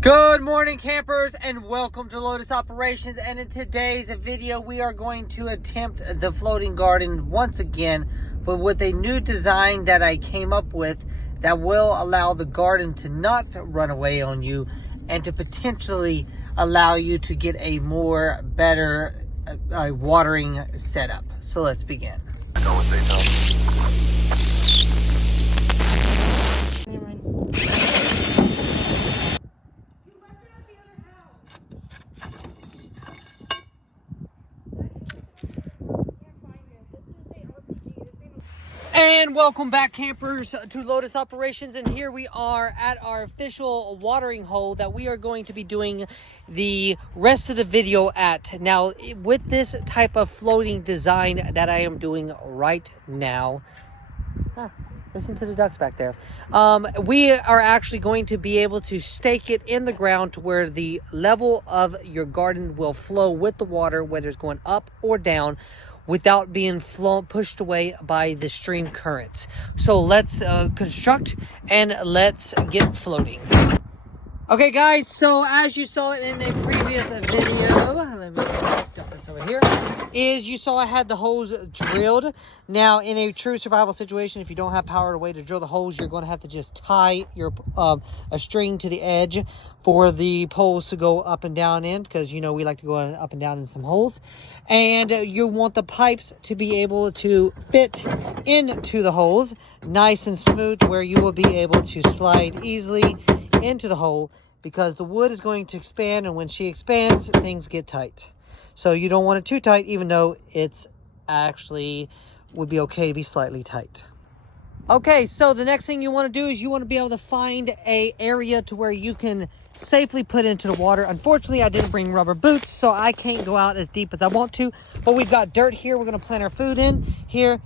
Good morning, campers, and welcome to Lotus Operations. And in today's video, we are going to attempt the floating garden once again, but with a new design that I came up with that will allow the garden to not run away on you and to potentially allow you to get a more better watering setup. So let's begin. And welcome back, campers, to Lotus Operations. And here we are at our official watering hole that we are going to be doing the rest of the video at. Now, with this type of floating design that I am doing right now, listen to the ducks back there. We are actually going to be able to stake it in the ground to where the level of your garden will flow with the water, whether it's going up or down, without being pushed away by the stream currents. So let's construct and let's get floating. Okay, guys, so as you saw in a previous video, let me dump this over here, is you saw I had the holes drilled. Now, in a true survival situation, if you don't have power or way to drill the holes, you're going to have to just tie your a string to the edge for the poles to go up and down in, because, you know, we like to go up and down in some holes. And you want the pipes to be able to fit into the holes nice and smooth, where you will be able to slide easily into the hole, because the wood is going to expand, and when she expands, things get tight. So you don't want it too tight, even though it's actually would be okay to be slightly tight. Okay, so the next thing you want to do is you want to be able to find a area to where you can safely put into the water. Unfortunately, I didn't bring rubber boots, so I can't go out as deep as I want to, but we've got dirt here. We're going to plant our food in here,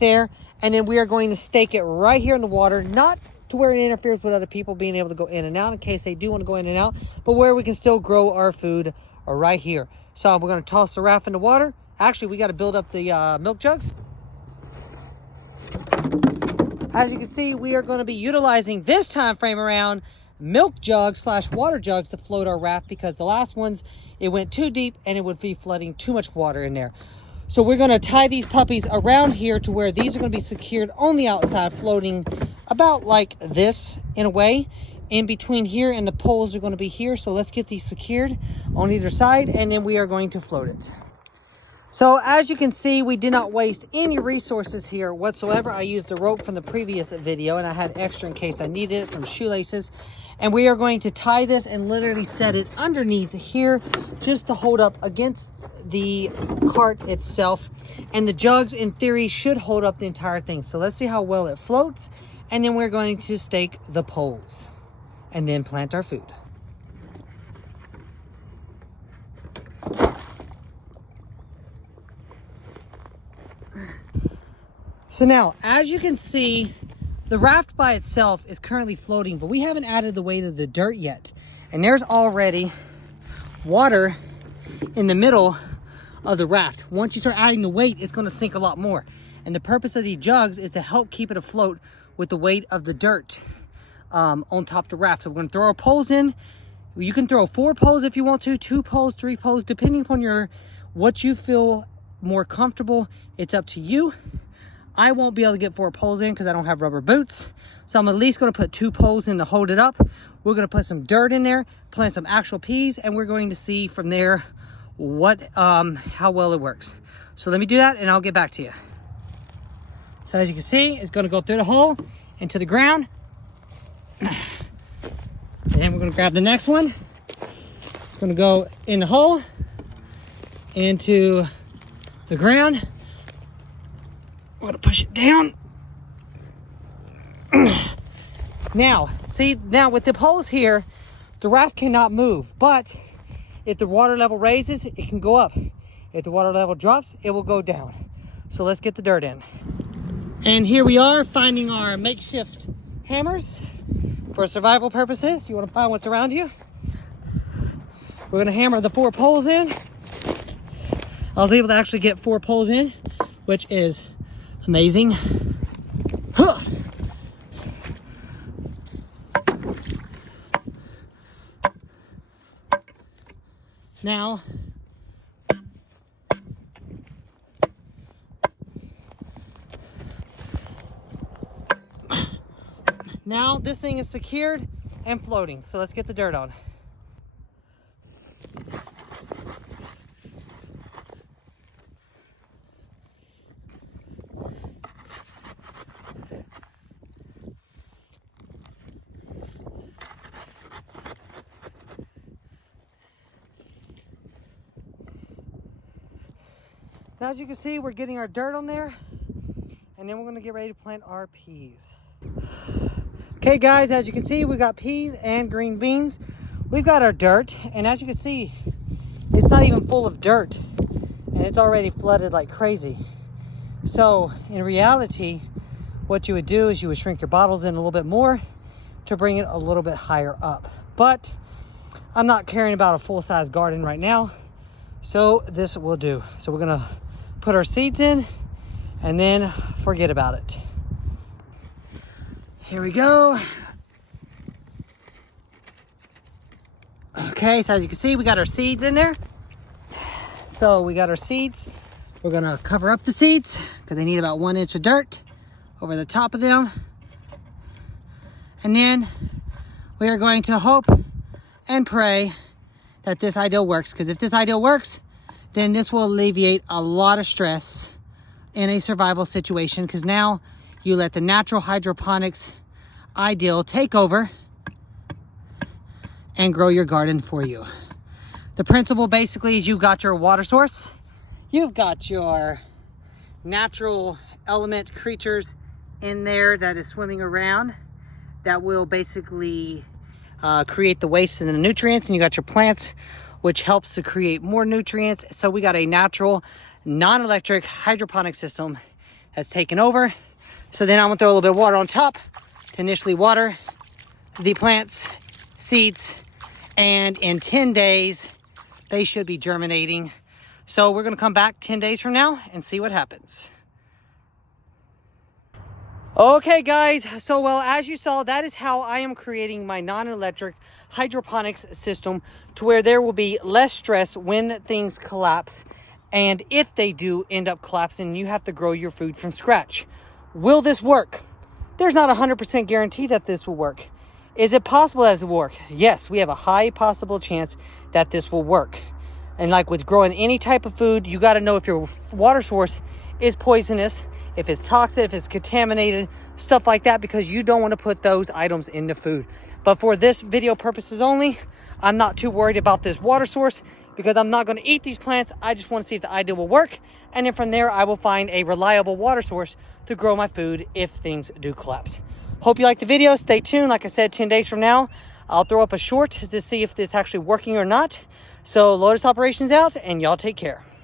there, and then we are going to stake it right here in the water, not to where it interferes with other people being able to go in and out in case they do want to go in and out, but where we can still grow our food right here. So we're going to toss the raft in the water. Actually, we got to build up the milk jugs. As you can see, we are going to be utilizing this time frame around milk jugs / water jugs to float our raft, because the last ones, it went too deep and it would be flooding too much water in there. So we're going to tie these puppies around here to where these are going to be secured on the outside, floating about like this in a way. In between here, and the poles are going to be here. So let's get these secured on either side, and then we are going to float it. So as you can see, we did not waste any resources here whatsoever. I used the rope from the previous video, and I had extra in case I needed it from shoelaces. And we are going to tie this and literally set it underneath here just to hold up against the cart itself. And the jugs, in theory, should hold up the entire thing. So let's see how well it floats. And then we're going to stake the poles and then plant our food. So now, as you can see, the raft by itself is currently floating, but we haven't added the weight of the dirt yet. And there's already water in the middle of the raft. Once you start adding the weight, it's going to sink a lot more. And the purpose of these jugs is to help keep it afloat with the weight of the dirt on top of the raft. So we're going to throw our poles in. You can throw 4 poles if you want to, 2 poles, 3 poles, depending upon what you feel more comfortable. It's up to you. I won't be able to get 4 poles in because I don't have rubber boots. So I'm at least going to put 2 poles in to hold it up. We're going to put some dirt in there, plant some actual peas, and we're going to see from there how well it works. So let me do that and I'll get back to you. So as you can see, it's going to go through the hole into the ground. And then we're going to grab the next one. It's going to go in the hole into the ground. We're going to push it down. Now, see, with the poles here, the raft cannot move. But if the water level raises, it can go up. If the water level drops, it will go down. So let's get the dirt in. And here we are finding our makeshift hammers for survival purposes. You want to find what's around you. We're going to hammer the 4 poles in. I was able to actually get 4 poles in, which is amazing. Huh. Now this thing is secured and floating, so let's get the dirt on. Now, as you can see, we're getting our dirt on there, and then we're gonna get ready to plant our peas. Okay guys, as you can see, we got peas and green beans. We've got our dirt, and as you can see, it's not even full of dirt, and it's already flooded like crazy. So in reality, what you would do is you would shrink your bottles in a little bit more to bring it a little bit higher up. But I'm not caring about a full-size garden right now, so this will do. So we're gonna put our seeds in and then forget about it. Here we go. Okay, so as you can see, we got our seeds in there. So we got our seeds. We're gonna cover up the seeds because they need about 1 inch of dirt over the top of them. And then we are going to hope and pray that this idea works, because if this idea works, then this will alleviate a lot of stress in a survival situation, because now you let the natural hydroponics ideal take over and grow your garden for you. The principle basically is you've got your water source, you've got your natural element creatures in there that is swimming around that will basically create the waste and the nutrients, and you got your plants, which helps to create more nutrients. So we got a natural, non-electric hydroponic system that's taken over. So then I'm gonna throw a little bit of water on top to initially water the plants, seeds, and in 10 days, they should be germinating. So we're gonna come back 10 days from now and see what happens. Okay guys, so well, as you saw, that is how I am creating my non-electric hydroponics system, to where there will be less stress when things collapse. And if they do end up collapsing, you have to grow your food from scratch. Will this work? There's not a 100% guarantee that this will work. Is it possible that it will work? Yes, we have a high possible chance that this will work. And like with growing any type of food, you got to know if your water source is poisonous, if it's toxic, if it's contaminated, stuff like that, because you don't want to put those items in the food. But for this video purposes only, I'm not too worried about this water source, because I'm not going to eat these plants. I just want to see if the idea will work. And then from there, I will find a reliable water source to grow my food if things do collapse. Hope you liked the video. Stay tuned. Like I said, 10 days from now, I'll throw up a short to see if this is actually working or not. So Lotus Operations out, and y'all take care.